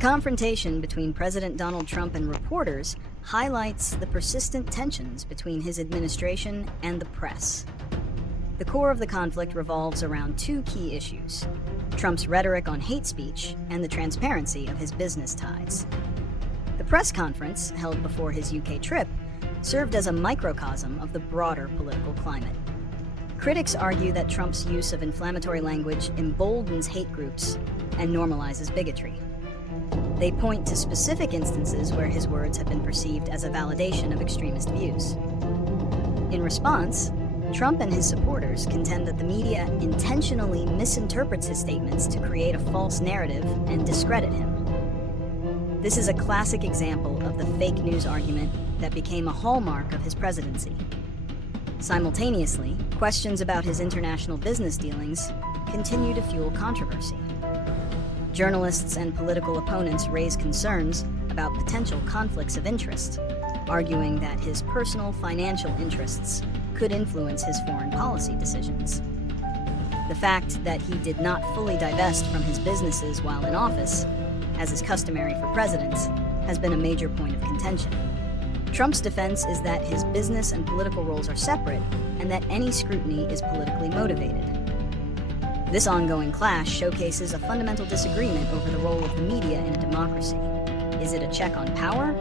confrontation between President Donald Trump and reporters highlights the persistent tensions between his administration and the press. The core of the conflict revolves around two key issues: Trump's rhetoric on hate speech and the transparency of his business ties. The press conference, held before his UK trip, served as a microcosm of the broader political climate. Critics argue that Trump's use of inflammatory language emboldens hate groups and normalizes bigotry. They point to specific instances where his words have been perceived as a validation of extremist views. In response, Trump and his supporters contend that the media intentionally misinterprets his statements to create a false narrative and discredit him. This is a classic example of the fake news argument that became a hallmark of his presidency. Simultaneously, questions about his international business dealings continue to fuel controversy. Journalists and political opponents raise concerns about potential conflicts of interest, arguing that his personal financial interests could influence his foreign policy decisions. The fact that he did not fully divest from his businesses while in office, as is customary for presidents, has been a major point of contention. Trump's defense is that his business and political roles are separate, and that any scrutiny is politically motivated. This ongoing clash showcases a fundamental disagreement over the role of the media in a democracy. Is it a check on power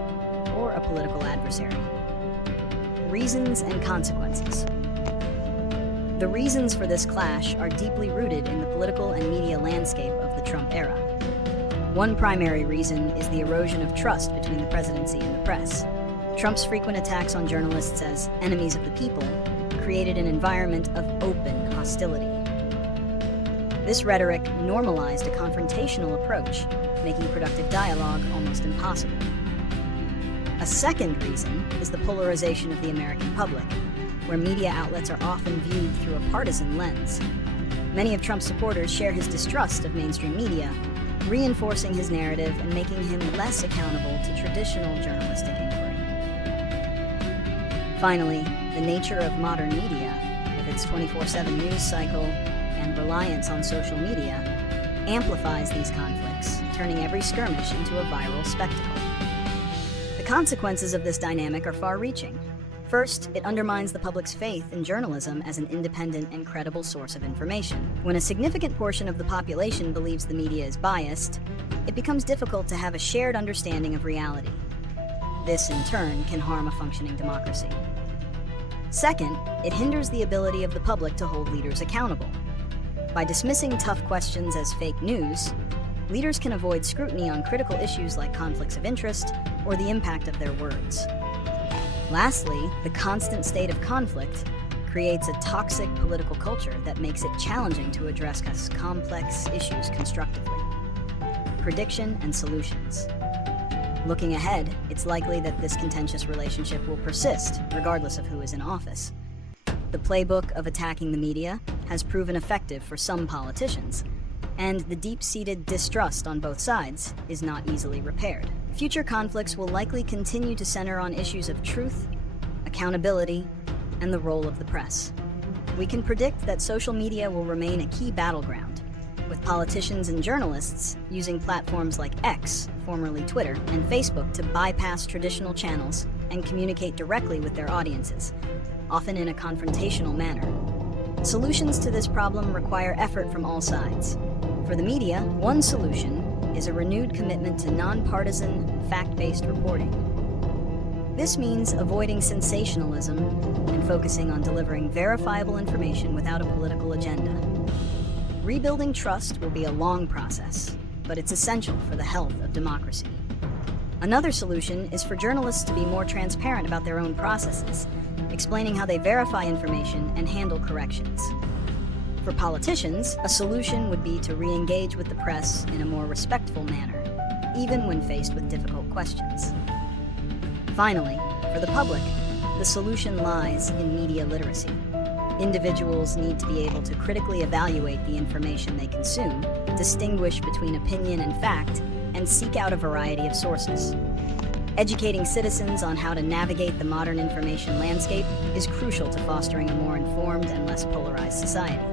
or a political adversary? Reasons and consequences. The reasons for this clash are deeply rooted in the political and media landscape of the Trump era. One primary reason is the erosion of trust between the presidency and the press. Trump's frequent attacks on journalists as enemies of the people created an environment of open hostility. This rhetoric normalized a confrontational approach, making productive dialogue almost impossible. A second reason is the polarization of the American public, where media outlets are often viewed through a partisan lens. Many of Trump's supporters share his distrust of mainstream media, reinforcing his narrative and making him less accountable to traditional journalistic inquiry. Finally, the nature of modern media, with its 24/7 news cycle and reliance on social media, amplifies these conflicts, turning every skirmish into a viral spectacle. The consequences of this dynamic are far-reaching. First, it undermines the public's faith in journalism as an independent and credible source of information. When a significant portion of the population believes the media is biased, it becomes difficult to have a shared understanding of reality. This, in turn, can harm a functioning democracy. Second, it hinders the ability of the public to hold leaders accountable. By dismissing tough questions as fake news, leaders can avoid scrutiny on critical issues like conflicts of interest or the impact of their words. Lastly, the constant state of conflict creates a toxic political culture that makes it challenging to address complex issues constructively. Prediction and solutions. Looking ahead, it's likely that this contentious relationship will persist, regardless of who is in office. The playbook of attacking the media has proven effective for some politicians, and the deep-seated distrust on both sides is not easily repaired. Future conflicts will likely continue to center on issues of truth, accountability, and the role of the press. We can predict that social media will remain a key battleground, with politicians and journalists using platforms like X, formerly Twitter, and Facebook to bypass traditional channels and communicate directly with their audiences, often in a confrontational manner. Solutions to this problem require effort from all sides. For the media, one solution is a renewed commitment to nonpartisan, fact-based reporting. This means avoiding sensationalism and focusing on delivering verifiable information without a political agenda. Rebuilding trust will be a long process, but it's essential for the health of democracy. Another solution is for journalists to be more transparent about their own processes, explaining how they verify information and handle corrections. For politicians, a solution would be to re-engage with the press in a more respectful manner, even when faced with difficult questions. Finally, for the public, the solution lies in media literacy. Individuals need to be able to critically evaluate the information they consume, distinguish between opinion and fact, and seek out a variety of sources. Educating citizens on how to navigate the modern information landscape is crucial to fostering a more informed and less polarized society.